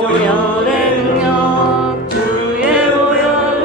보혈의 능력 주의 보혈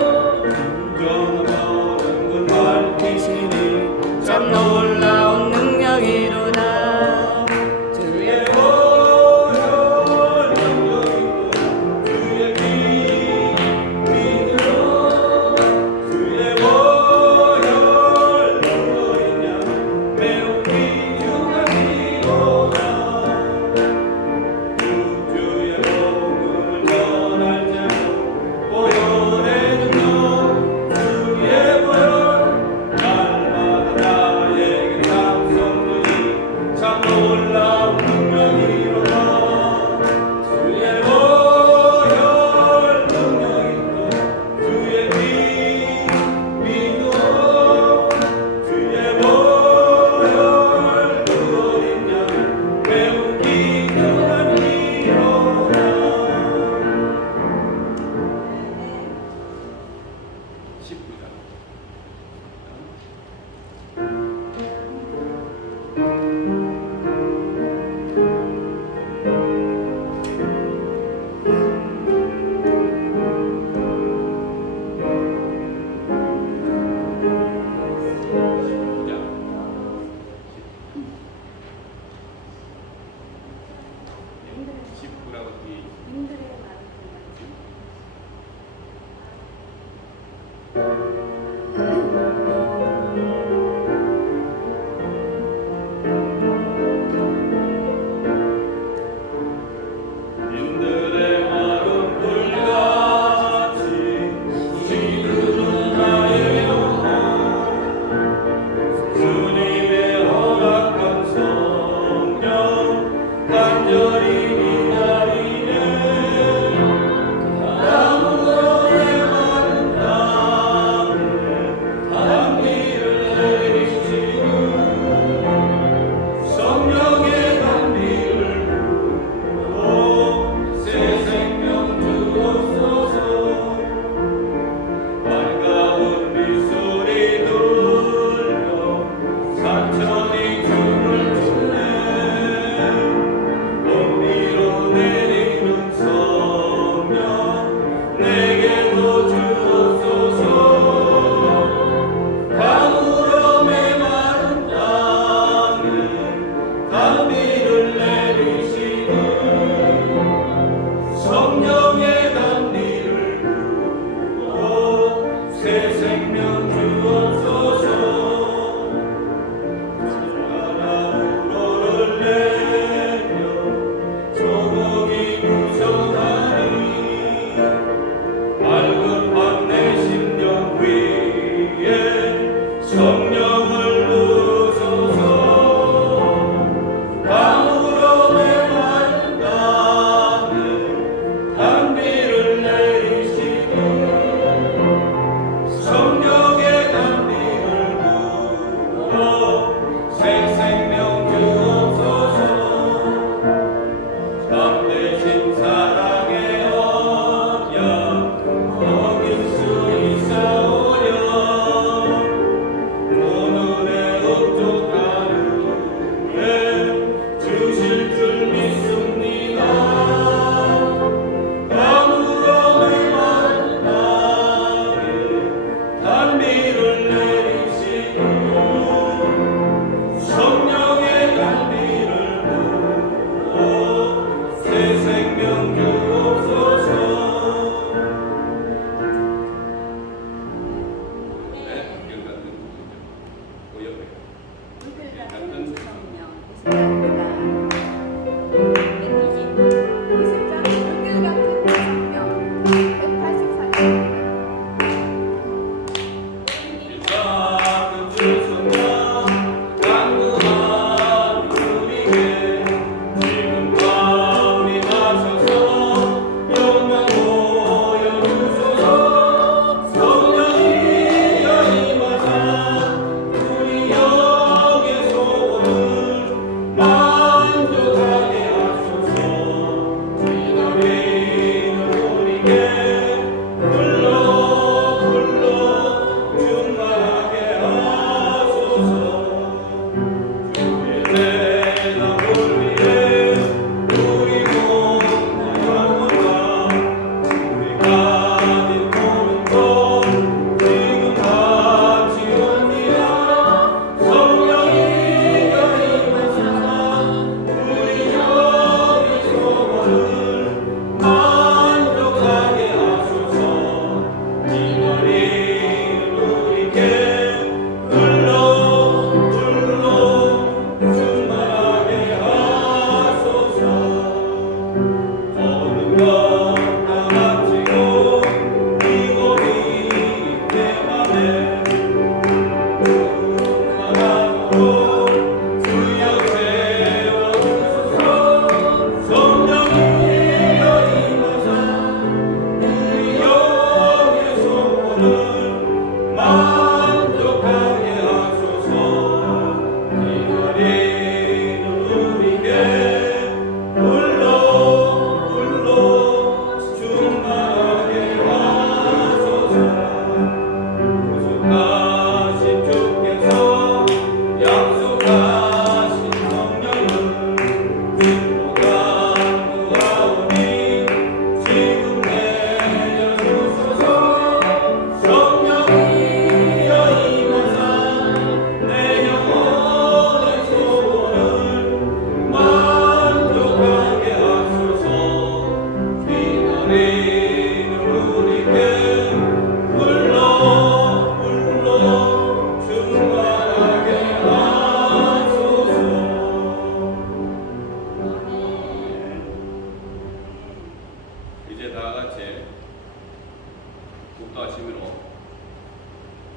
간절히 기다리는 아무도 내 마른 땅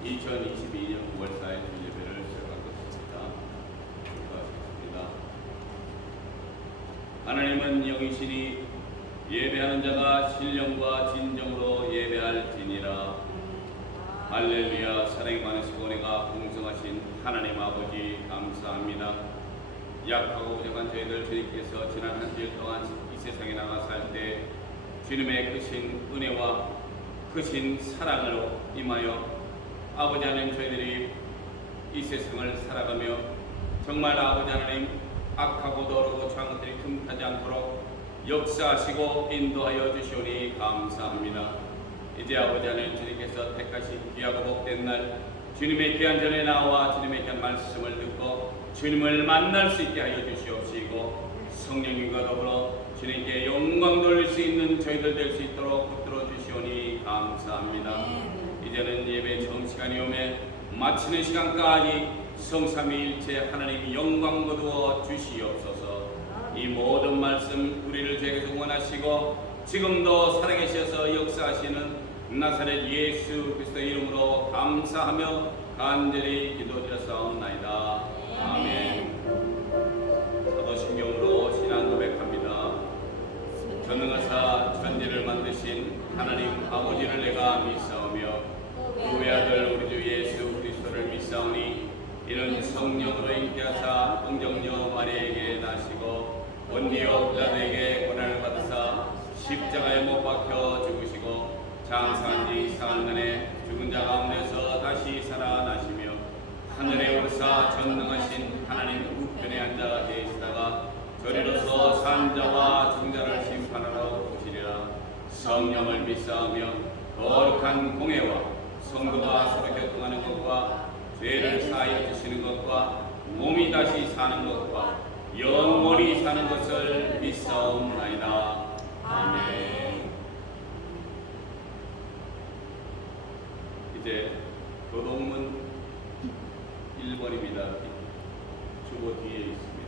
2022년 9월 4일 예배를 시작하겠습니다. 기도하겠습니다. 하나님은 영이시니 예배하는 자가 신령과 진정으로 예배할지니라. 할렐루야. 사랑이 많으시고 은혜가 풍성하신 하나님 아버지 감사합니다. 약하고 부족한 저희들 주님께서 지난 한 주일 동안 이 세상에 나가 살 때 주님의 크신 은혜와 크신 사랑으로 임하여 아버지 하나님 저희들이 이 세상을 살아가며 정말 아버지 하나님 악하고 더러고 죄한 것들이 틈타지 않도록 역사하시고 인도하여 주시오니 감사합니다. 이제 아버지 하나님 주님께서 택하신 귀하고 복된 날 주님의 귀한 전에 나와 주님의 귀한 말씀을 듣고 주님을 만날 수 있게 하여 주시옵시고 성령님과 더불어 주님께 영광 돌릴 수 있는 저희들 될 수 있도록 붙들어 주시오니 감사합니다. 이제는 예배 처음 시간이 오매 마치는 시간까지 성삼위일체 하나님 영광 거두어 주시옵소서. 이 모든 말씀 우리를 저에게서 원하시고 지금도 살아계셔서 역사하시는 나사렛 예수 그리스도의 이름으로 감사하며 간절히 기도드렸사옵나이다. 아멘. 사도신경으로 신앙 고백합니다. 전능하사 천지를 만드신 하나님 아버지를 내가 믿사오며 그 외아들 우리 주 예수 그리스도를 믿사오니 이는 성령으로 잉태하사 동정녀 마리아에게 나시고 본디오 빌라도에게 고난을 받으사 십자가에 못 박혀 죽으시고 장사한 지 사흘만에 죽은 자 가운데서 다시 살아나시며 하늘에 오르사 전능하신 하나님 우편에 앉아 계시다가 저리로서 산자와 죽은 자를 심판하러 오시리라. 성령을 믿사오며 거룩한 공회와 성도가 서로 교통하는 것과 죄를 사하여 주시는 것과 몸이 다시 사는 것과 영원히 사는 것을 믿사옵나이다. 아멘. 이제 교동문 1번입니다. 주보 뒤에 있습니다.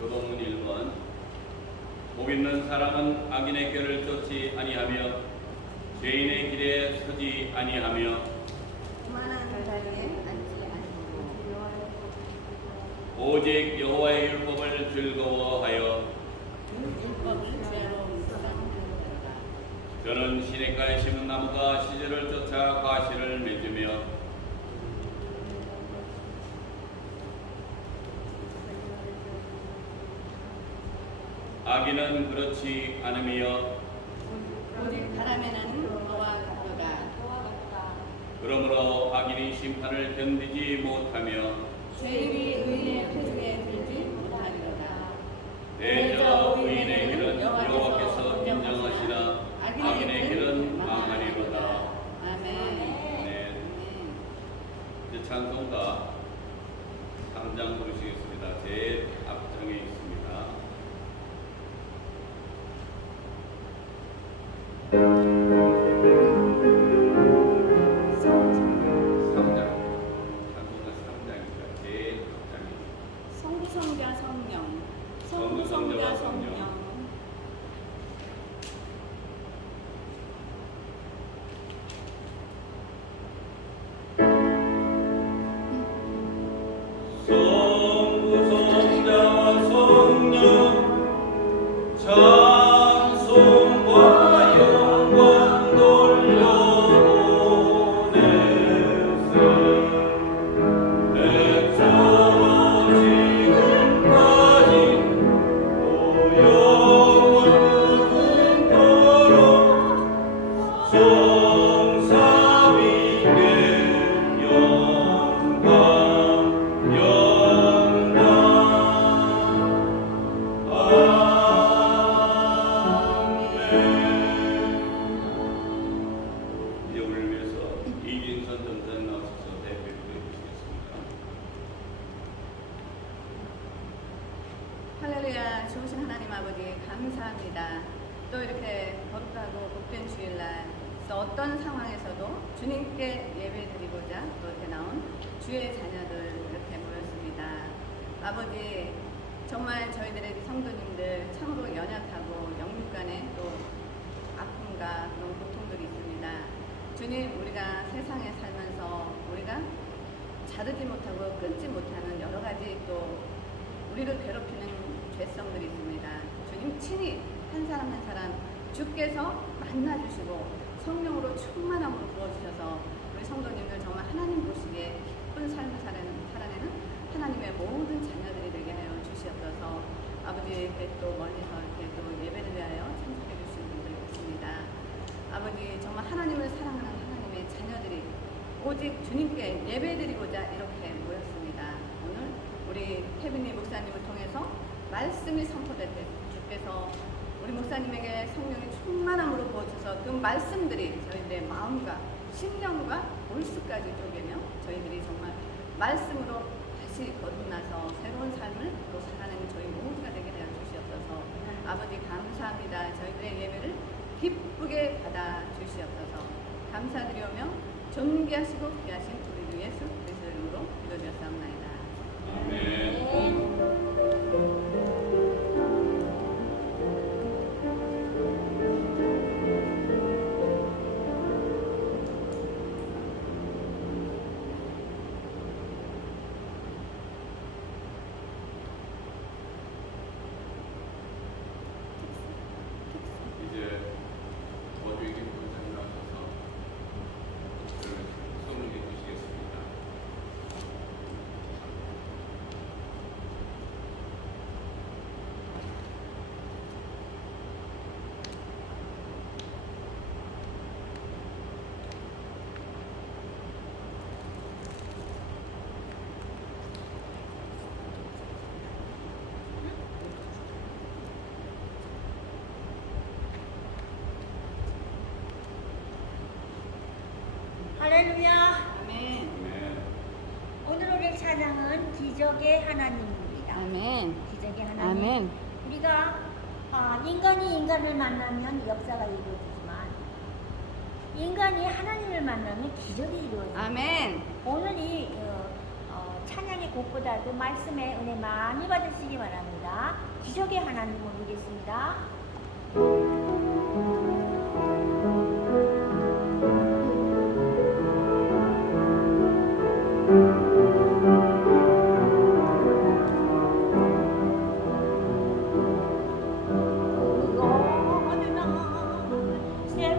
교동문 1번. 복 있는 사람은 악인의 길을 쫓지 아니하며 죄인의 길에 서지 아니하며 오만한 자리에 앉지 아니하고 오직 여호와의 율법을 즐거워하여 저는 시냇가에 심은 나무가 시절을 쫓아 과실을 맺으며 악인은 그렇지 않으며 오직 바람에 나는 너와 같도다. 그러므로 악인이 심판을 견디지 못하며 죄인이 의인의 표적에 들지 못하리로다. 대저 의인의 길은 여호와께서 인정하시나 악인의 길은 망하리로다. 아멘. 네. 이제 찬송가 3장 부르시겠습니다. 제일 앞장에 있습니다. 성부성자 성령, 성부성자와 성령. 성부성자와 성령 찬송과 영광 돌려보내세 대처로 지금까지 또 영원은 더러 성삼위께 영광 영광 이제 우리를 위해서 이진선 전사님 나오셔서 대표해 주시겠습니다. 할렐루야. 좋으신 하나님 아버지 감사합니다. 또 이렇게 거룩하고 복된 주일날 또 어떤 상황에서도 주님께 예배드리고자 주의 자녀들 이렇게 모였습니다. 아버지, 정말 저희들의 성도님들 참으로 연약하고 영육간에 또 아픔과 그런 고통들이 있습니다. 주님, 우리가 세상에 살면서 우리가 자르지 못하고 끊지 못하는 여러 가지 또 우리를 괴롭히는 죄성들이 있습니다. 주님 친히 한 사람 한 사람 주께서 만나주시고 성령으로 충만함으로 부어주셔서 우리 성도님들 정말 하나님 보시기에 기쁜 삶을 살아내는 하나님의 모든 자녀들이 되게 하여 주시옵소서. 아버지, 이렇게 또 멀리서 이렇게 또 예배를 위하여 참석해 주시는 분들이 있습니다. 아버지, 정말 하나님을 사랑하는 하나님의 자녀들이 오직 주님께 예배드리고자 이렇게 모였습니다. 오늘 우리 태빈이 목사님을 통해서 말씀이 선포될 때 주께서 우리 목사님에게 성령이 충만함으로 부어주셔서 그 말씀들이 저희들의 마음과 심령과 골수까지 쪼개며 저희들이 정말 말씀으로 다시 거듭나서 새로운 삶을 또 살아내는 저희 모두가 되게 하여 주시옵소서. 아버지 감사합니다. 저희들의 예배를 기쁘게 받아 주시옵소서. 감사드리오며 존귀하시고 귀하신 우리 주 예수 그리스도의 이름으로 기도드렸사옵나이다. 아멘. 이제 모두에게 본상을 하셔서 손을 해주시겠습니다. 할렐루야. 아멘. 아멘. 오늘 우리 찬양은 기적의 하나님입니다. 아멘. 기적의 하나님. 아멘. 우리가 인간이 인간을 만나면 역사가 이루어지지만 인간이 하나님을 만나면 기적이 이루어집니다. 아멘. 오늘 이 찬양의 곡보다도 말씀의 은혜 많이 받으시기 바랍니다. 기적의 하나님을 부르겠습니다. 내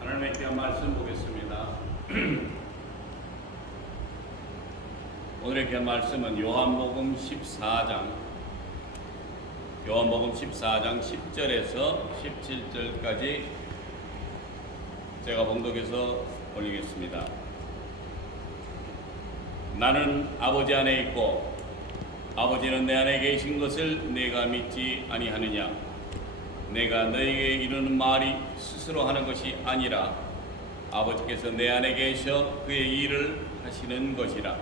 하나님의 귀한 말씀 보겠습니다. 오늘의 귀한 말씀은 요한복음 14장 10절에서 17절까지 제가 봉독해서 올리겠습니다. 나는 아버지 안에 있고 아버지는 내 안에 계신 것을 내가 믿지 아니하느냐? 내가 너에게 이르는 말이 스스로 하는 것이 아니라 아버지께서 내 안에 계셔 그의 일을 하시는 것이라.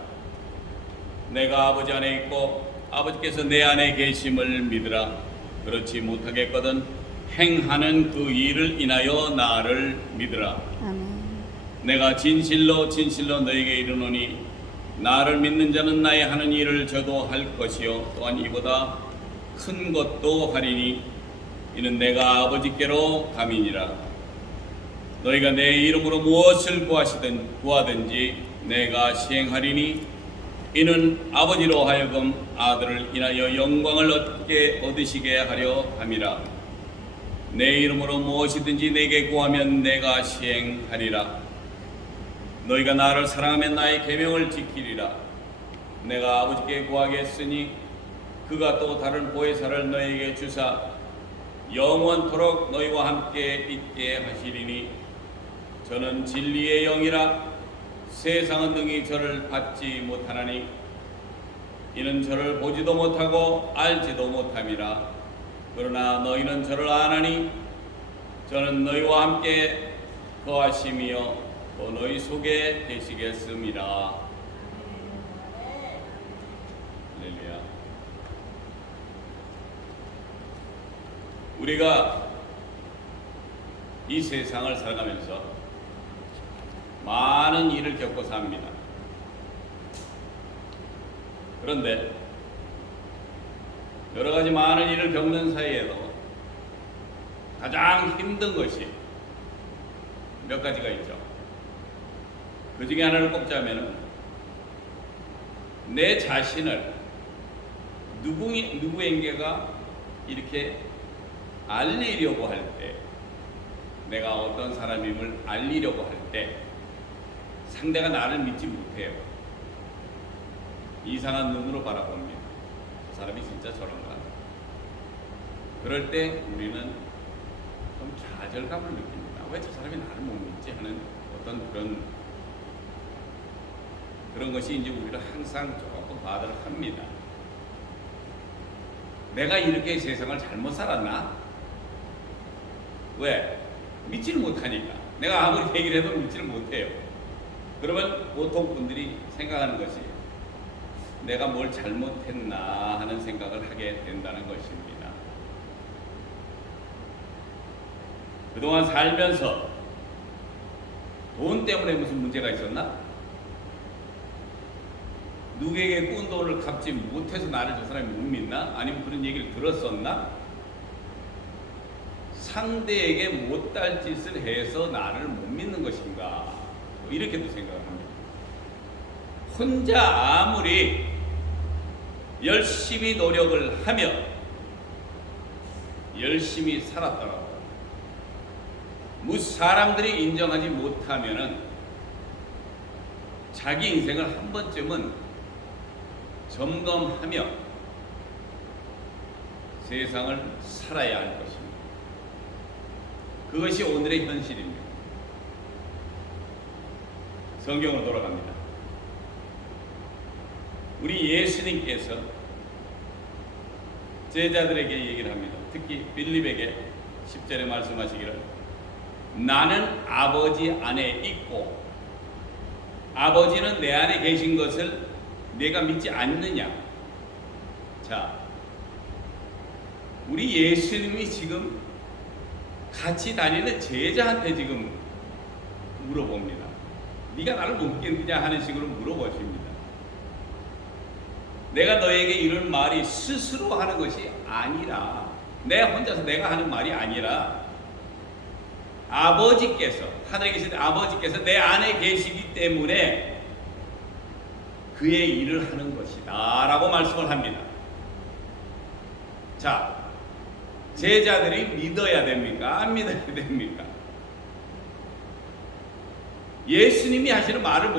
내가 아버지 안에 있고 아버지께서 내 안에 계심을 믿으라. 그렇지 못하겠거든 행하는 그 일을 인하여 나를 믿으라. 내가 진실로 진실로 너에게 이르노니 나를 믿는 자는 나의 하는 일을 저도 할 것이요 또한 이보다 큰 것도 하리니 이는 내가 아버지께로 감이니라. 너희가 내 이름으로 무엇을 구하든지 내가 시행하리니 이는 아버지로 하여금 아들을 인하여 영광을 얻으시게 하려 함이라. 내 이름으로 무엇이든지 내게 구하면 내가 시행하리라. 너희가 나를 사랑하면 나의 계명을 지키리라. 내가 아버지께 구하겠으니 그가 또 다른 보혜사를 너희에게 주사 영원토록 너희와 함께 있게 하시리니 저는 진리의 영이라. 세상은 능히 저를 받지 못하나니 이는 저를 보지도 못하고 알지도 못함이라. 그러나 너희는 저를 아나니 저는 너희와 함께 거하심이요 또 너희 속에 계시겠음이라. 할렐루야. 우리가 이 세상을 살아가면서 많은 일을 겪고 삽니다. 그런데 여러 가지 많은 일을 겪는 사이에도 가장 힘든 것이 몇 가지가 있죠. 그 중에 하나를 꼽자면은 내 자신을 누구에게가 이렇게 알리려고 할 때, 내가 어떤 사람임을 알리려고 할 때 상대가 나를 믿지 못해요. 이상한 눈으로 바라봅니다. 저 사람이 진짜 저런가? 그럴 때 우리는 좀 좌절감을 느낍니다. 왜 저 사람이 나를 못 믿지 하는 어떤 그런 것이 이제 우리를 항상 조금 바닥을 합니다. 내가 이렇게 세상을 잘못 살았나? 왜? 믿지를 못하니까. 내가 아무리 얘기를 해도 믿지를 못해요. 그러면 보통 분들이 생각하는 것이 내가 뭘 잘못했나 하는 생각을 하게 된다는 것입니다. 그동안 살면서 돈 때문에 무슨 문제가 있었나? 누구에게 꾼 돈을 갚지 못해서 나를 저 사람이 못 믿나? 아니면 그런 얘기를 들었었나? 상대에게 못할 짓을 해서 나를 못 믿는 것인가? 이렇게도 생각을 합니다. 혼자 아무리 열심히 노력을 하며 열심히 살았더라도 사람들이 인정하지 못하면은 자기 인생을 한 번쯤은 점검하며 세상을 살아야 할 것입니다. 그것이 오늘의 현실입니다. 성경으로 돌아갑니다. 우리 예수님께서 제자들에게 얘기를 합니다. 특히 빌립에게 10절에 말씀하시기를 나는 아버지 안에 있고 아버지는 내 안에 계신 것을 내가 믿지 않느냐. 자, 우리 예수님이 지금 같이 다니는 제자한테 지금 물어봅니다. 네가 나를 못 믿겠느냐 하는 식으로 물어보십니다. 내가 너에게 이런 말이 스스로 하는 것이 아니라 내 혼자서 내가 하는 말이 아니라 아버지께서, 하늘에 계신 아버지께서 내 안에 계시기 때문에 그의 일을 하는 것이다 라고 말씀을 합니다. 자, 제자들이 믿어야 됩니까? 안 믿어야 됩니까? 예수님이 하시는 말을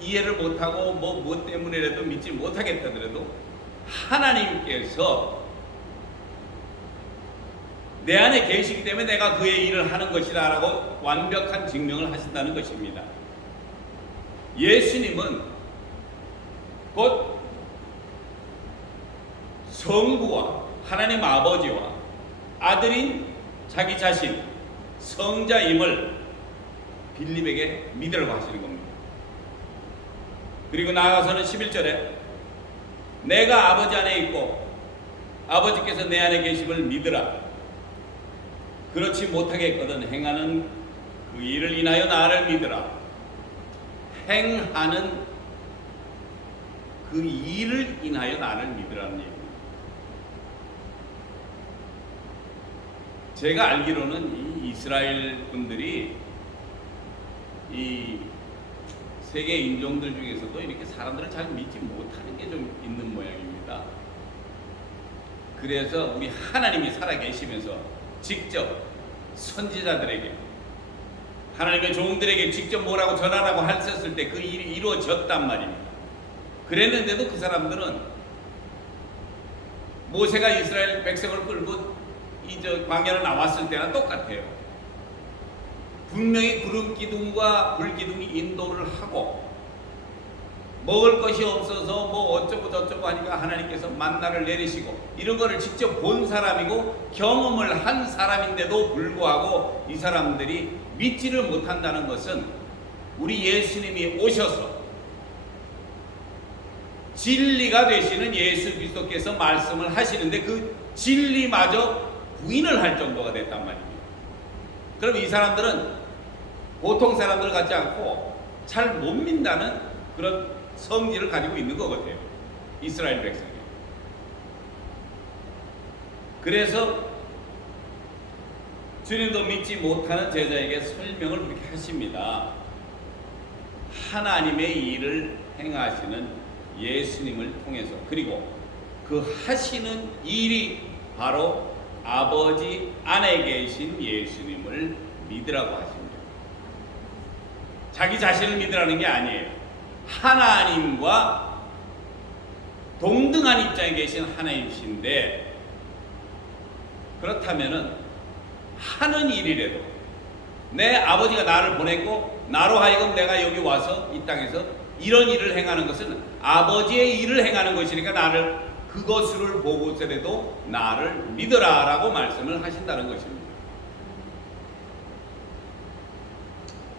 이해를 못하고 뭐 때문에라도 믿지 못하겠다더라도 하나님께서 내 안에 계시기 때문에 내가 그의 일을 하는 것이다 라고 완벽한 증명을 하신다는 것입니다. 예수님은 곧 성부와 하나님 아버지와 아들인 자기 자신 성자임을 빌립에게 믿으라고 하시는 겁니다. 그리고 나아가서는 11절에 내가 아버지 안에 있고 아버지께서 내 안에 계심을 믿으라. 그렇지 못하겠거든 행하는 그 일을 인하여 나를 믿으라. 행하는 그 일을 인하여 나를 믿으라는 얘기입니다. 제가 알기로는 이 이스라엘 분들이 이 세계 인종들 중에서도 이렇게 사람들을 잘 믿지 못하는 게 좀 있는 모양입니다. 그래서 우리 하나님이 살아계시면서 직접 선지자들에게 하나님의 종들에게 직접 뭐라고 전하라고 하셨을 때 그 일이 이루어졌단 말입니다. 그랬는데도 그 사람들은 모세가 이스라엘 백성을 끌고 광야로 나왔을 때랑 똑같아요. 분명히 구름 기둥과 불 기둥이 인도를 하고 먹을 것이 없어서 뭐 어쩌고 저쩌고 하니까 하나님께서 만나를 내리시고 이런 거를 직접 본 사람이고 경험을 한 사람인데도 불구하고 이 사람들이 믿지를 못한다는 것은 우리 예수님이 오셔서 진리가 되시는 예수 그리스도께서 말씀을 하시는데 그 진리마저 부인을 할 정도가 됐단 말입니다. 그럼 이 사람들은 보통 사람들 같지 않고 잘 못 믿는다는 그런 성질을 가지고 있는 것 같아요. 이스라엘 백성이. 그래서 주님도 믿지 못하는 제자에게 설명을 그렇게 하십니다. 하나님의 일을 행하시는 예수님을 통해서 그리고 그 하시는 일이 바로 아버지 안에 계신 예수님을 믿으라고 하십니다. 자기 자신을 믿으라는 게 아니에요. 하나님과 동등한 입장에 계신 하나님이신데 그렇다면은 하는 일이라도 내 아버지가 나를 보냈고 나로 하여금 내가 여기 와서 이 땅에서 이런 일을 행하는 것은 아버지의 일을 행하는 것이니까 나를 그것을 보고서라도 나를 믿으라 라고 말씀을 하신다는 것입니다.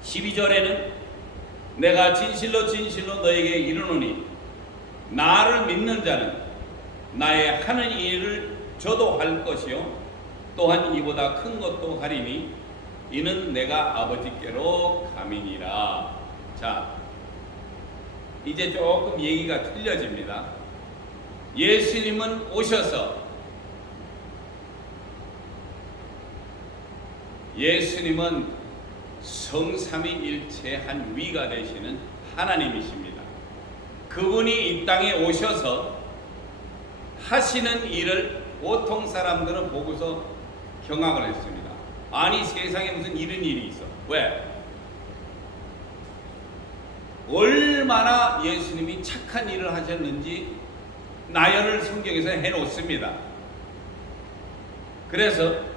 12절에는 내가 진실로 진실로 너에게 이르노니 나를 믿는 자는 나의 하는 일을 저도 할 것이요 또한 이보다 큰 것도 하리니 이는 내가 아버지께로 감이니라. 자, 이제 조금 얘기가 틀려집니다. 예수님은 오셔서 예수님은 성삼위일체 한 위가 되시는 하나님이십니다. 그분이 이 땅에 오셔서 하시는 일을 보통 사람들은 보고서 경악을 했습니다. 아니 세상에 무슨 이런 일이 있어. 왜? 얼마나 예수님이 착한 일을 하셨는지 나열을 성경에서 해놓습니다. 그래서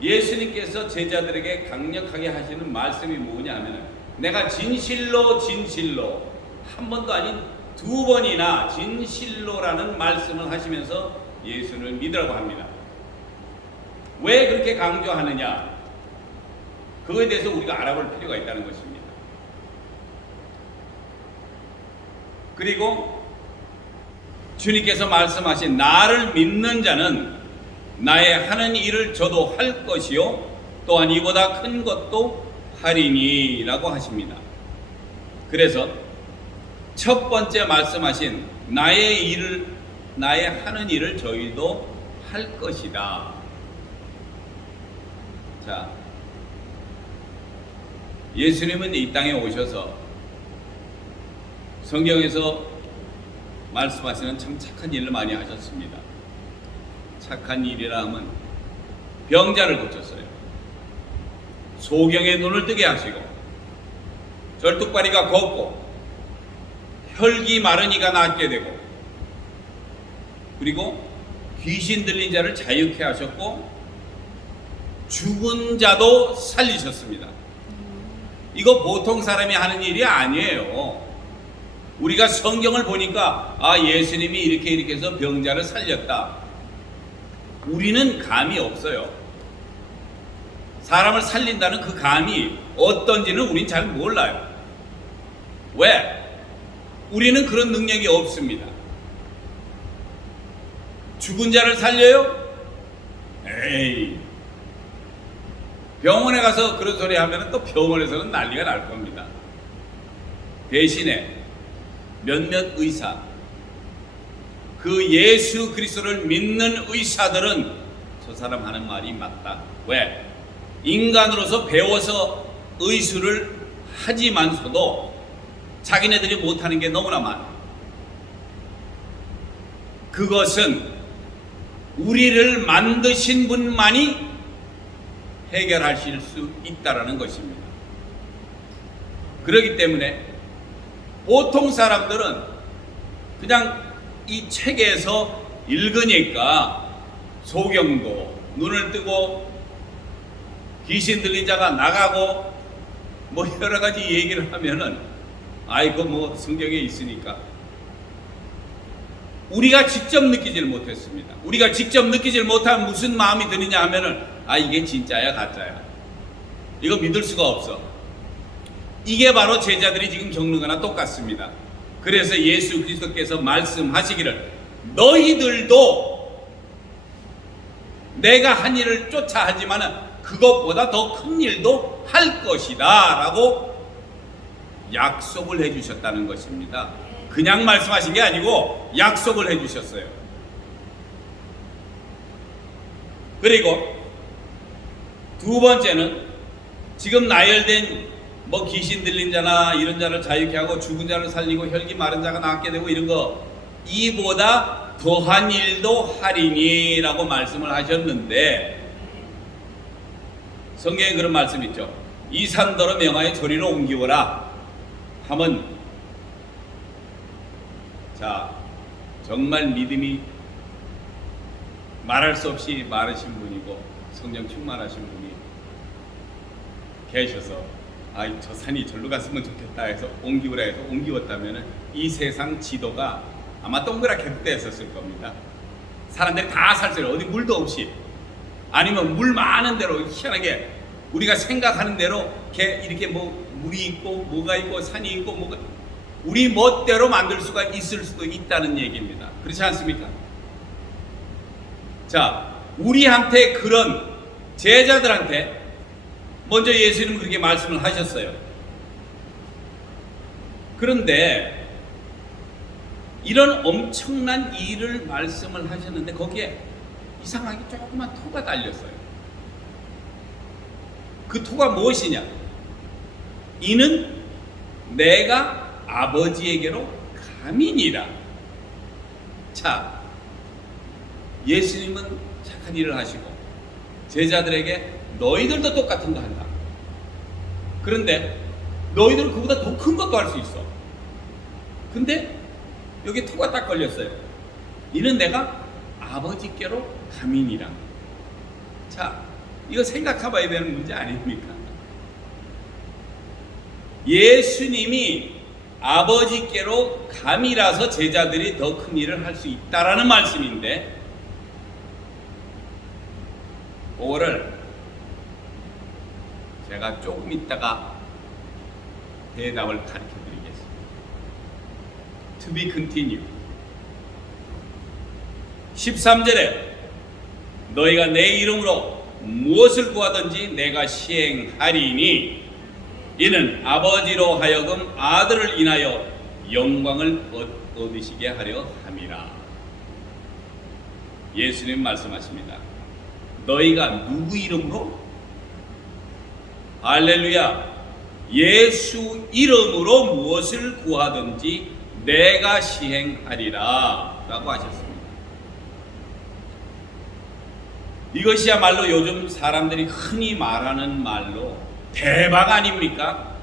예수님께서 제자들에게 강력하게 하시는 말씀이 뭐냐면 내가 진실로 진실로 한 번도 아닌 두 번이나 진실로라는 말씀을 하시면서 예수를 믿으라고 합니다. 왜 그렇게 강조하느냐? 그거에 대해서 우리가 알아볼 필요가 있다는 것입니다. 그리고 주님께서 말씀하신 나를 믿는 자는 나의 하는 일을 저도 할 것이요 또한 이보다 큰 것도 하리니 라고 하십니다. 그래서 첫 번째 말씀하신 나의 하는 일을 저희도 할 것이다. 자, 예수님은 이 땅에 오셔서 성경에서 말씀하시는 참 착한 일을 많이 하셨습니다. 착한 일이라 하면 병자를 고쳤어요. 소경의 눈을 뜨게 하시고, 절뚝발이가 걷고, 혈기 마른 이가 낫게 되고, 그리고 귀신 들린 자를 자유케 하셨고, 죽은 자도 살리셨습니다. 이거 보통 사람이 하는 일이 아니에요. 우리가 성경을 보니까 예수님이 이렇게 해서 병자를 살렸다. 우리는 감이 없어요. 사람을 살린다는 그 감이 어떤지는 우린 잘 몰라요. 왜? 우리는 그런 능력이 없습니다. 죽은 자를 살려요? 에이, 병원에 가서 그런 소리 하면 또 병원에서는 난리가 날 겁니다. 대신에 몇몇 의사, 그 예수 그리스도를 믿는 의사들은 저 사람 하는 말이 맞다. 왜? 인간으로서 배워서 의술을 하지만서도 자기네들이 못하는 게 너무나 많아. 그것은 우리를 만드신 분만이 해결하실 수 있다라는 것입니다. 그렇기 때문에 보통 사람들은 그냥 이 책에서 읽으니까 소경도 눈을 뜨고 귀신 들린 자가 나가고 뭐 여러 가지 얘기를 하면은 아이고 뭐 성경에 있으니까, 우리가 직접 느끼질 못했습니다. 우리가 직접 느끼질 못한 무슨 마음이 드느냐 하면은 이게 진짜야 가짜야, 이거 믿을 수가 없어. 이게 바로 제자들이 지금 겪는 거나 똑같습니다. 그래서 예수 그리스도께서 말씀하시기를 너희들도 내가 한 일을 쫓아 하지만은 그것보다 더 큰 일도 할 것이다 라고 약속을 해주셨다는 것입니다. 그냥 말씀하신 게 아니고 약속을 해주셨어요. 그리고 두 번째는 지금 나열된 뭐 귀신 들린 자나 이런 자를 자유케 하고 죽은 자를 살리고 혈기 마른 자가 낫게 되고 이런 거, 이보다 더한 일도 하리니 라고 말씀을 하셨는데, 성경에 그런 말씀 있죠. 이 산더러 명하여 저리로 옮기워라 하면, 자, 정말 믿음이 말할 수 없이 많으신 분이고 성령 충만하신 분이 계셔서 저 산이 절로 갔으면 좋겠다 해서 옮기우라 해서 옮기웠다면 이 세상 지도가 아마 동그랗게 됐었을 겁니다. 사람들이 다 살수록 어디 물도 없이, 아니면 물 많은 데로, 희한하게 우리가 생각하는 대로 이렇게 뭐 물이 있고 뭐가 있고 산이 있고 뭐가, 우리 멋대로 만들 수가 있을 수도 있다는 얘기입니다. 그렇지 않습니까? 자, 우리한테, 그런 제자들한테 먼저 예수님은 그렇게 말씀을 하셨어요. 그런데 이런 엄청난 일을 말씀을 하셨는데 거기에 이상하게 조그만 토가 달렸어요. 그 토가 무엇이냐? 이는 내가 아버지에게로 가민이라. 자, 예수님은 착한 일을 하시고 제자들에게 너희들도 똑같은 거 한다. 그런데 너희들은 그보다 더 큰 것도 할 수 있어. 근데 여기 토가 딱 걸렸어요. 이는 내가 아버지께로 가민이라. 자, 이거 생각해봐야 되는 문제 아닙니까? 예수님이 아버지께로 감이라서 제자들이 더 큰 일을 할 수 있다라는 말씀인데, 그거를 제가 조금 있다가 대답을 가르쳐 드리겠습니다. To be continued. 13절에 너희가 내 이름으로 무엇을 구하든지 내가 시행하리니 이는 아버지로 하여금 아들을 인하여 영광을 얻으시게 하려 함이라. 예수님 말씀하십니다. 너희가 누구 이름으로? 할렐루야. 예수 이름으로 무엇을 구하든지 내가 시행하리라 라고 하셨습니다. 이것이야말로 요즘 사람들이 흔히 말하는 말로 대박 아닙니까?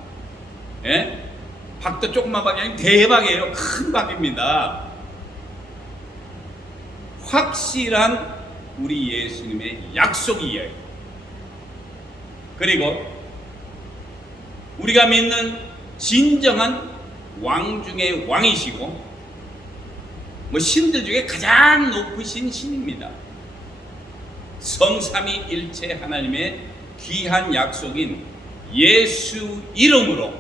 예? 박도 조금만 박이 아니고 대박이에요. 큰 박입니다. 확실한 우리 예수님의 약속이에요. 그리고 우리가 믿는 진정한 왕 중의 왕이시고 신들 중에 가장 높으신 신입니다. 성삼위일체 하나님의 귀한 약속인 예수 이름으로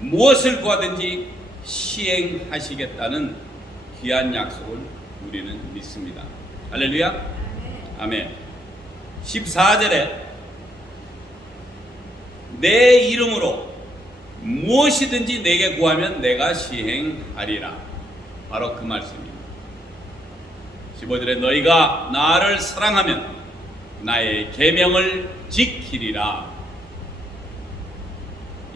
무엇을 구하든지 시행하시겠다는 귀한 약속을 우리는 믿습니다. 할렐루야. 아멘. 14절에 내 이름으로 무엇이든지 내게 구하면 내가 시행하리라. 바로 그 말씀입니다. 15절에 너희가 나를 사랑하면 나의 계명을 지키리라.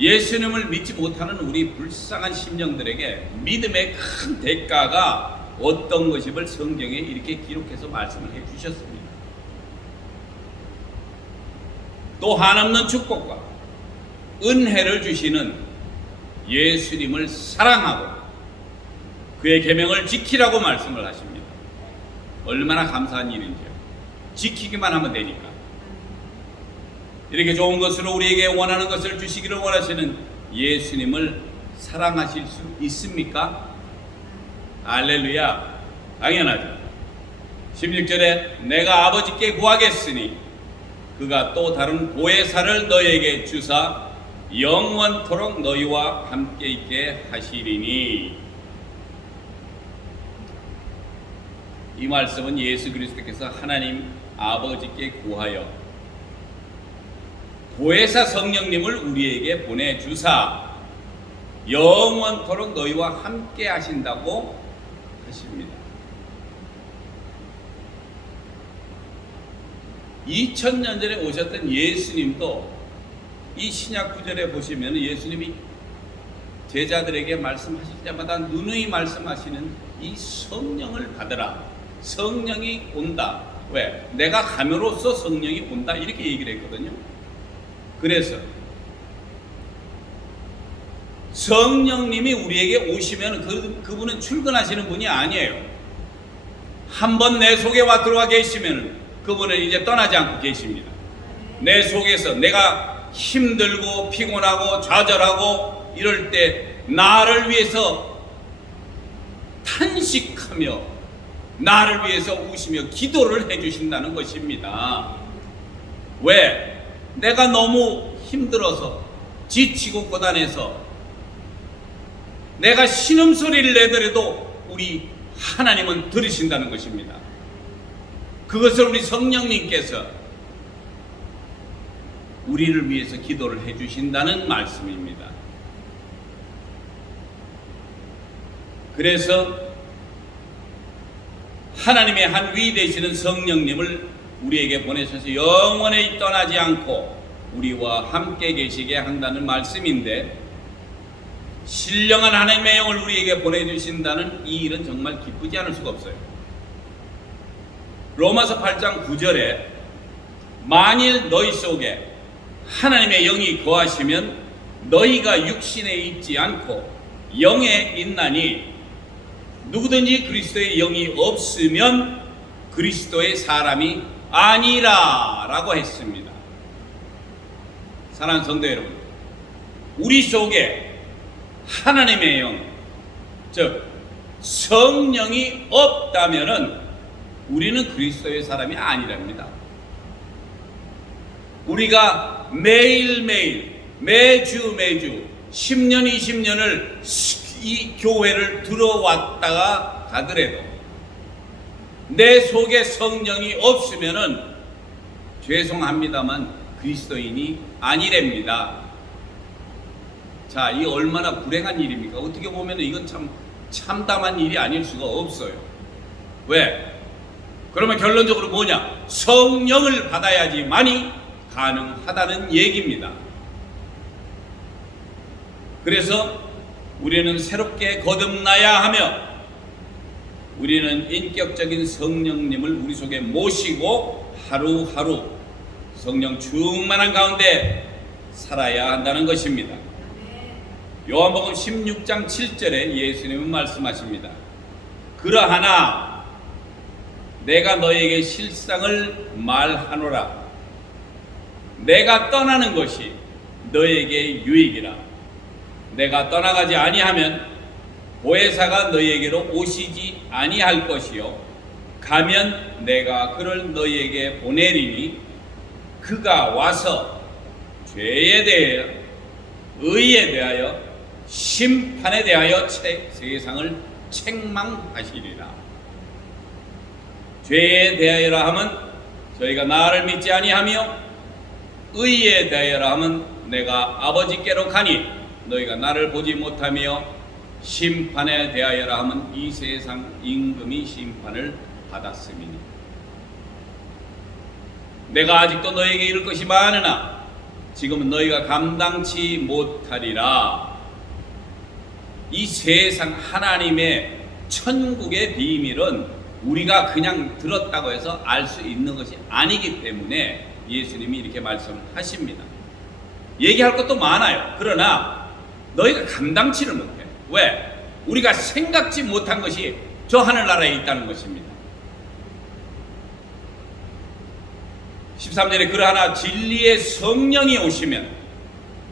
예수님을 믿지 못하는 우리 불쌍한 심령들에게 믿음의 큰 대가가 어떤 것임을 성경에 이렇게 기록해서 말씀을 해 주셨습니다. 또 한없는 축복과 은혜를 주시는 예수님을 사랑하고 그의 계명을 지키라고 말씀을 하십니다. 얼마나 감사한 일인지요. 지키기만 하면 되니까. 이렇게 좋은 것으로 우리에게 원하는 것을 주시기를 원하시는 예수님을 사랑하실 수 있습니까? 할렐루야. 당연하죠. 16절에 내가 아버지께 구하겠으니 그가 또 다른 보혜사를 너희에게 주사 영원토록 너희와 함께 있게 하시리니. 이 말씀은 예수 그리스도께서 하나님 아버지께 구하여 보혜사 성령님을 우리에게 보내주사 영원토록 너희와 함께 하신다고 하십니다. 2000년 전에 오셨던 예수님도 이 신약 구절에 보시면 예수님이 제자들에게 말씀하실 때마다 누누이 말씀하시는 이 성령을 받으라. 성령이 온다. 왜? 내가 감으로써 성령이 온다. 이렇게 얘기를 했거든요. 그래서 성령님이 우리에게 오시면 그분은 출근하시는 분이 아니에요. 한번 내 속에 와 들어와 계시면 그분은 이제 떠나지 않고 계십니다. 내 속에서 내가 힘들고 피곤하고 좌절하고 이럴 때 나를 위해서 탄식하며 나를 위해서 우시며 기도를 해주신다는 것입니다. 왜? 내가 너무 힘들어서 지치고 고단해서 내가 신음소리를 내더라도 우리 하나님은 들으신다는 것입니다. 그것을 우리 성령님께서 우리를 위해서 기도를 해주신다는 말씀입니다. 그래서 하나님의 한 위 되시는 성령님을 우리에게 보내셔서 영원히 떠나지 않고 우리와 함께 계시게 한다는 말씀인데, 신령한 하나님의 영을 우리에게 보내주신다는 이 일은 정말 기쁘지 않을 수가 없어요. 로마서 8장 9절에 만일 너희 속에 하나님의 영이 거하시면 너희가 육신에 있지 않고 영에 있나니 누구든지 그리스도의 영이 없으면 그리스도의 사람이 아니라 라고 했습니다. 사랑하는 성도 여러분, 우리 속에 하나님의 영, 즉 성령이 없다면은 우리는 그리스도의 사람이 아니랍니다. 우리가 매일매일 매주 10년 20년을 이 교회를 들어왔다가 가더라도 내 속에 성령이 없으면은 죄송합니다만 그리스도인이 아니랍니다. 자, 이 얼마나 불행한 일입니까? 어떻게 보면 이건 참 참담한 일이 아닐 수가 없어요. 왜? 그러면 결론적으로 뭐냐? 성령을 받아야지만이 가능하다는 얘기입니다. 그래서 우리는 새롭게 거듭나야 하며 우리는 인격적인 성령님을 우리 속에 모시고 하루하루 성령 충만한 가운데 살아야 한다는 것입니다. 요한복음 16장 7절에 예수님은 말씀하십니다. 그러하나 내가 너에게 실상을 말하노라. 내가 떠나는 것이 너에게 유익이라. 내가 떠나가지 아니하면 보혜사가 너희에게로 오시지 아니할 것이요 가면 내가 그를 너희에게 보내리니 그가 와서 죄에 대하여 의에 대하여 심판에 대하여 세상을 책망하시리라. 죄에 대하여라 하면 저희가 나를 믿지 아니하며 의에 대하여라 하면 내가 아버지께로 가니 너희가 나를 보지 못하며 심판에 대하여라 하면 이 세상 임금이 심판을 받았음이니 내가 아직도 너희에게 이를 것이 많으나 지금은 너희가 감당치 못하리라. 이 세상 하나님의 천국의 비밀은 우리가 그냥 들었다고 해서 알 수 있는 것이 아니기 때문에 예수님이 이렇게 말씀하십니다. 얘기할 것도 많아요. 그러나 너희가 감당치를 못해. 왜? 우리가 생각지 못한 것이 저 하늘나라에 있다는 것입니다. 13절에 그러하나 진리의 성령이 오시면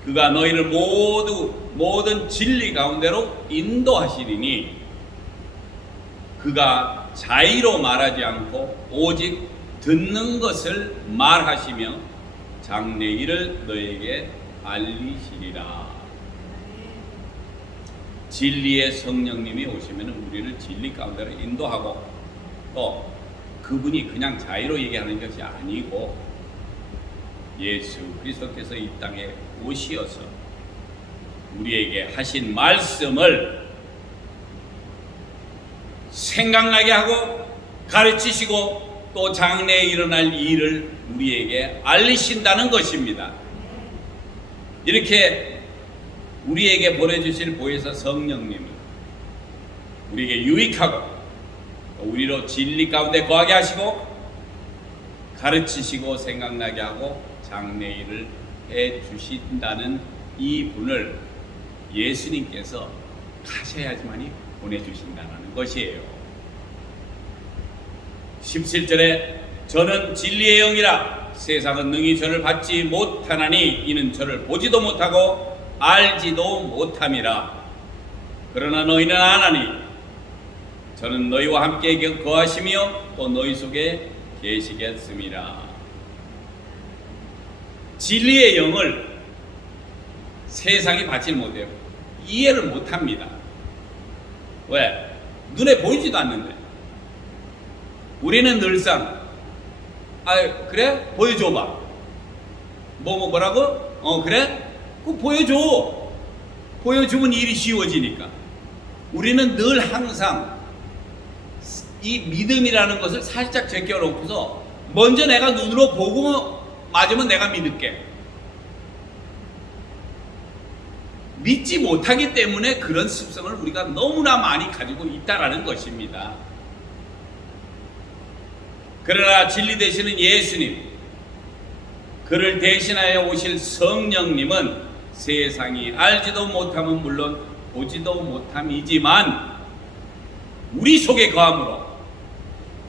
그가 너희를 모든 진리 가운데로 인도하시리니 그가 자의로 말하지 않고 오직 듣는 것을 말하시며 장래일을 너에게 알리시리라. 진리의 성령님이 오시면 우리를 진리 가운데로 인도하고 또 그분이 그냥 자의로 얘기하는 것이 아니고 예수 그리스도께서 이 땅에 오시어서 우리에게 하신 말씀을 생각나게 하고 가르치시고 또 장래에 일어날 일을 우리에게 알리신다는 것입니다. 이렇게 우리에게 보내주실 보혜사 성령님은 우리에게 유익하고 우리로 진리 가운데 거하게 하시고 가르치시고 생각나게 하고 장래일을 해주신다는 이 분을 예수님께서 가셔야지만이 보내주신다는 것이에요. 17절에 저는 진리의 영이라 세상은 능히 저를 받지 못하나니 이는 저를 보지도 못하고 알지도 못함이라. 그러나 너희는 아나니 저는 너희와 함께 거하시며 또 너희 속에 계시겠음이라. 진리의 영을 세상이 받지 못해요. 이해를 못합니다. 왜? 눈에 보이지도 않는데. 우리는 늘상 그래? 보여줘봐. 뭐라고? 그래? 그거 보여줘. 보여주면 일이 쉬워지니까. 우리는 늘 항상 이 믿음이라는 것을 살짝 제껴놓고서 먼저 내가 눈으로 보고 맞으면 내가 믿을게. 믿지 못하기 때문에 그런 습성을 우리가 너무나 많이 가지고 있다라는 것입니다. 그러나 진리 되시는 예수님, 그를 대신하여 오실 성령님은 세상이 알지도 못함은 물론 보지도 못함이지만 우리 속에 거함으로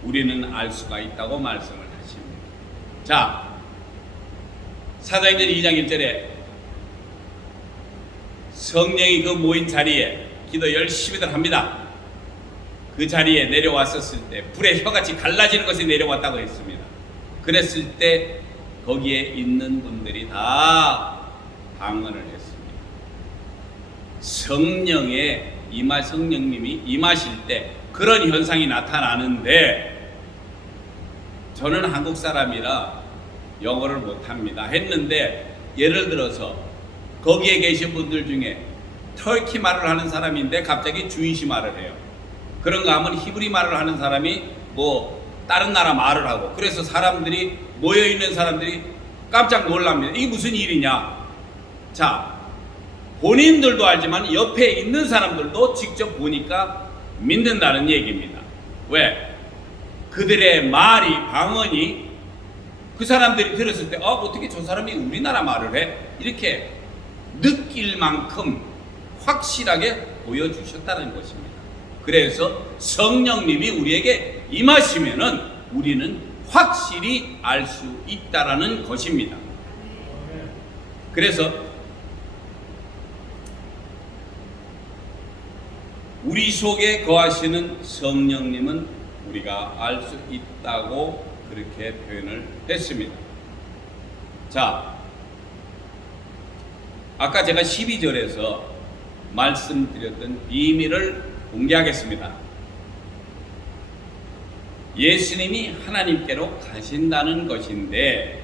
우리는 알 수가 있다고 말씀을 하십니다. 자, 사도행전 2장 1절에 성령이 그 모인 자리에 기도 열심히들 합니다. 그 자리에 내려왔었을 때 불의 혀같이 갈라지는 것이 내려왔다고 했습니다. 그랬을 때 거기에 있는 분들이 다 방언을 했습니다. 성령님이 임하실 때 그런 현상이 나타나는데 저는 한국 사람이라 영어를 못합니다 했는데 예를 들어서 거기에 계신 분들 중에 터키 말을 하는 사람인데 갑자기 주이시 말을 해요. 그런가 하면 히브리 말을 하는 사람이 다른 나라 말을 하고 그래서 사람들이 모여있는 사람들이 깜짝 놀랍니다. 이게 무슨 일이냐? 자, 본인들도 알지만 옆에 있는 사람들도 직접 보니까 믿는다는 얘기입니다. 왜? 그들의 말이, 방언이 그 사람들이 들었을 때 어떻게 저 사람이 우리나라 말을 해? 이렇게 느낄 만큼 확실하게 보여주셨다는 것입니다. 그래서 성령님이 우리에게 임하시면은 우리는 확실히 알 수 있다라는 것입니다. 그래서 우리 속에 거하시는 성령님은 우리가 알 수 있다고 그렇게 표현을 했습니다. 자, 아까 제가 12절에서 말씀드렸던 비밀을 공개하겠습니다. 예수님이 하나님께로 가신다는 것인데,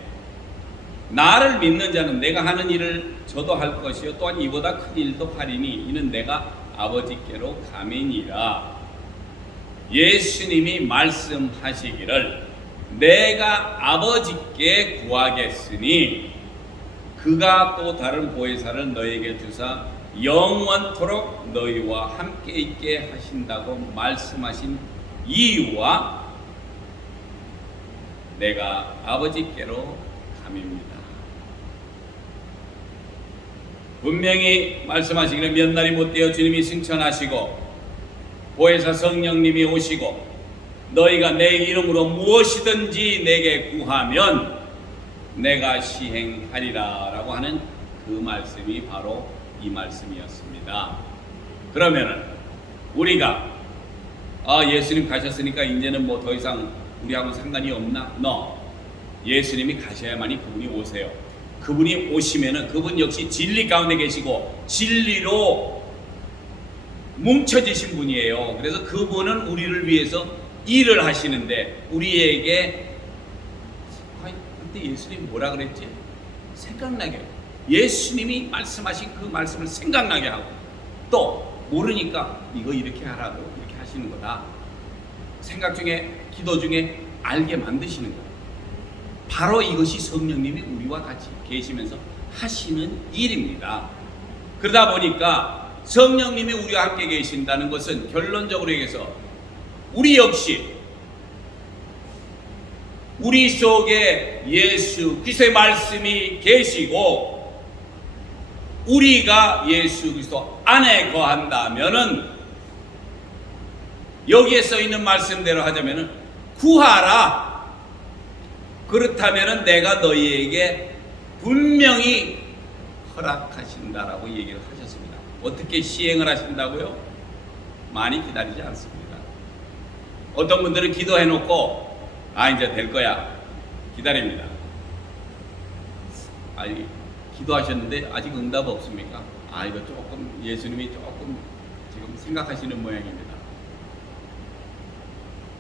나를 믿는 자는 내가 하는 일을 저도 할 것이요 또한 이보다 큰 일도 하리니 이는 내가 아버지께로 감이니라. 예수님이 말씀하시기를 내가 아버지께 구하겠으니 그가 또 다른 보혜사를 너에게 주사 영원토록 너희와 함께 있게 하신다고 말씀하신 이유와 내가 아버지께로 감입니다. 분명히 말씀하시기를 몇 날이 못되어 주님이 승천하시고 보혜사 성령님이 오시고 너희가 내 이름으로 무엇이든지 내게 구하면 내가 시행하리라 라고 하는 그 말씀이 바로 이 말씀이었습니다. 그러면은 우리가 예수님 가셨으니까 이제는 뭐 더 이상 우리하고는 상관이 없나? 예수님이 가셔야만이 그분이 오세요. 그분이 오시면은 그분 역시 진리 가운데 계시고 진리로 뭉쳐지신 분이에요. 그래서 그분은 우리를 위해서 일을 하시는데 우리에게 그때 예수님이 뭐라 그랬지? 생각나게 예수님이 말씀하신 그 말씀을 생각나게 하고 또 모르니까 이거 이렇게 하라고 이렇게 하시는 거다. 생각 중에 기도 중에 알게 만드시는 거예요. 바로 이것이 성령님이 우리와 같이 계시면서 하시는 일입니다. 그러다 보니까 성령님이 우리와 함께 계신다는 것은 결론적으로 얘기해서 우리 역시 우리 속에 예수 그리스도의 말씀이 계시고 우리가 예수 그리스도 안에 거한다면은 여기에 써 있는 말씀대로 하자면은 구하라. 그렇다면은 내가 너희에게 분명히 허락하신다라고 얘기를 하셨습니다. 어떻게 시행을 하신다고요? 많이 기다리지 않습니다. 어떤 분들은 기도해 놓고 이제 될 거야 기다립니다. 기도하셨는데 아직 응답 없습니까? 이거 조금 예수님이 조금 지금 생각하시는 모양입니다.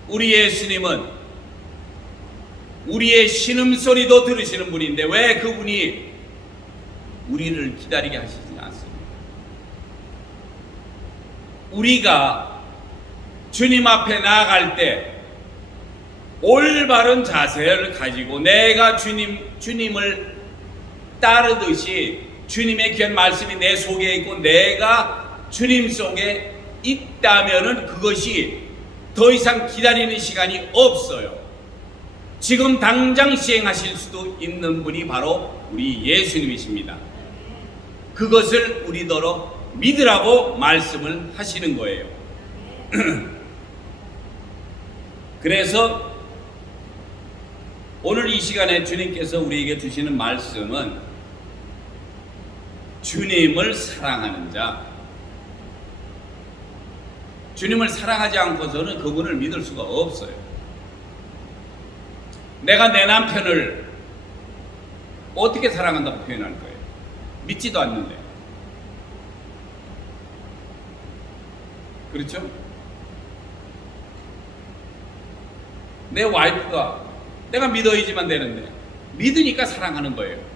우리 예수님은 우리의 신음소리도 들으시는 분인데 왜 그분이 우리를 기다리게 하시지 않습니까? 우리가 주님 앞에 나아갈 때 올바른 자세를 가지고 내가 주님을 따르듯이 주님의 귀한 말씀이 내 속에 있고 내가 주님 속에 있다면은 그것이 더 이상 기다리는 시간이 없어요. 지금 당장 시행하실 수도 있는 분이 바로 우리 예수님이십니다. 그것을 우리더러 믿으라고 말씀을 하시는 거예요. 그래서 오늘 이 시간에 주님께서 우리에게 주시는 말씀은 주님을 사랑하는 자, 주님을 사랑하지 않고서는 그분을 믿을 수가 없어요. 내가 내 남편을 어떻게 사랑한다고 표현할 거예요? 믿지도 않는데. 그렇죠? 내 와이프가 내가 믿어야지만 되는데 믿으니까 사랑하는 거예요.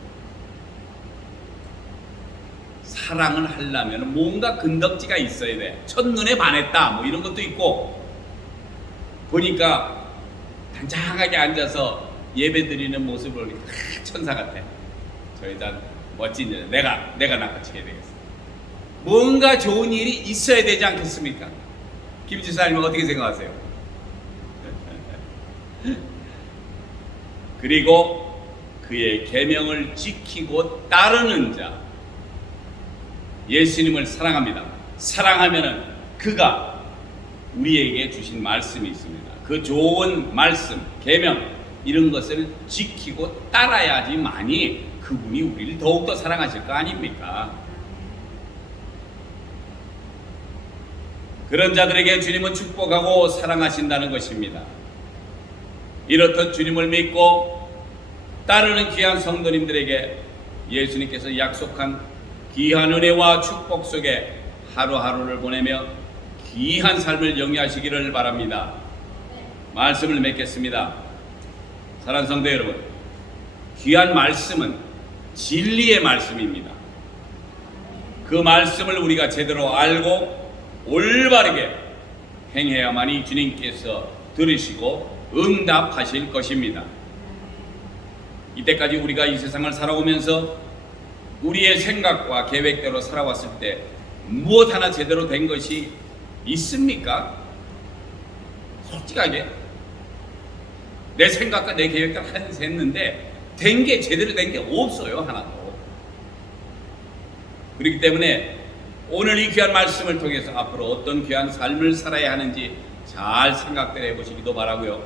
사랑을 하려면 뭔가 근덕지가 있어야 돼. 첫눈에 반했다 뭐 이런 것도 있고 보니까 단장하게 앉아서 예배드리는 모습을 보니 천사 같아. 저 여자 멋진 여자. 내가 낚아채야 되겠어. 뭔가 좋은 일이 있어야 되지 않겠습니까? 김 지사님은 어떻게 생각하세요? 그리고 그의 계명을 지키고 따르는 자, 예수님을 사랑합니다. 사랑하면은 그가 우리에게 주신 말씀이 있습니다. 그 좋은 말씀, 계명 이런 것을 지키고 따라야지만이 그분이 우리를 더욱더 사랑하실 거 아닙니까? 그런 자들에게 주님은 축복하고 사랑하신다는 것입니다. 이렇듯 주님을 믿고 따르는 귀한 성도님들에게 예수님께서 약속한 귀한 은혜와 축복 속에 하루하루를 보내며 귀한 삶을 영위하시기를 바랍니다. 말씀을 맺겠습니다. 사랑하는 성도 여러분, 귀한 말씀은 진리의 말씀입니다. 그 말씀을 우리가 제대로 알고 올바르게 행해야만이 주님께서 들으시고 응답하실 것입니다. 이때까지 우리가 이 세상을 살아오면서 우리의 생각과 계획대로 살아왔을 때 무엇 하나 제대로 된 것이 있습니까? 솔직하게 내 생각과 내 계획대로 했는데 된 게 제대로 된 게 없어요. 하나도. 그렇기 때문에 오늘 이 귀한 말씀을 통해서 앞으로 어떤 귀한 삶을 살아야 하는지 잘 생각들 해보시기도 바라고요.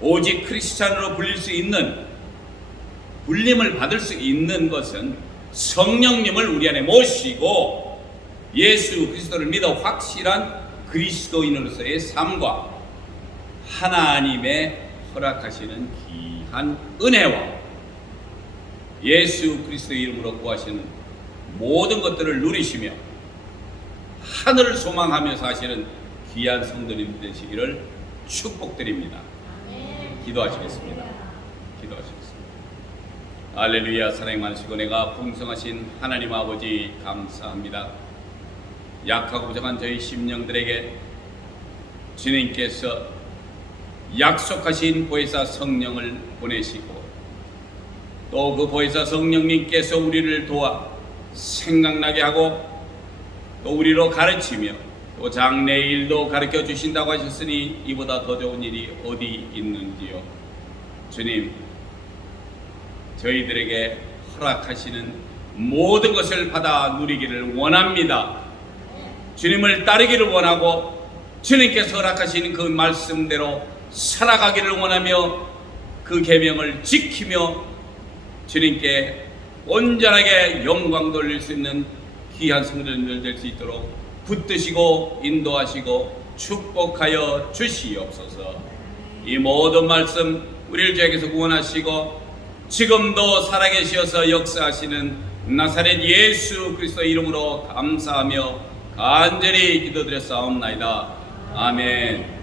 오직 크리스찬으로 불릴 수 있는, 불림을 받을 수 있는 것은 성령님을 우리 안에 모시고 예수 그리스도를 믿어 확실한 그리스도인으로서의 삶과 하나님의 허락하시는 귀한 은혜와 예수 그리스도의 이름으로 구하시는 모든 것들을 누리시며 하늘을 소망하며 사시는 귀한 성도님 되시기를 축복드립니다. 기도하시겠습니다. 할렐루야. 사랑 많으시고 내가 풍성하신 하나님 아버지 감사합니다. 약하고 부족한 저희 심령들에게 주님께서 약속하신 보혜사 성령을 보내시고 또 그 보혜사 성령님께서 우리를 도와 생각나게 하고 또 우리로 가르치며 또 장래 일도 가르쳐 주신다고 하셨으니 이보다 더 좋은 일이 어디 있는지요. 주님, 저희들에게 허락하시는 모든 것을 받아 누리기를 원합니다. 주님을 따르기를 원하고 주님께서 허락하시는 그 말씀대로 살아가기를 원하며 그 계명을 지키며 주님께 온전하게 영광 돌릴 수 있는 귀한 성도들 될 수 있도록 붙드시고 인도하시고 축복하여 주시옵소서. 이 모든 말씀 우리를 죄에게서 구원하시고 지금도 살아계시어서 역사하시는 나사렛 예수 그리스도 이름으로 감사하며 간절히 기도드렸사옵나이다. 아멘.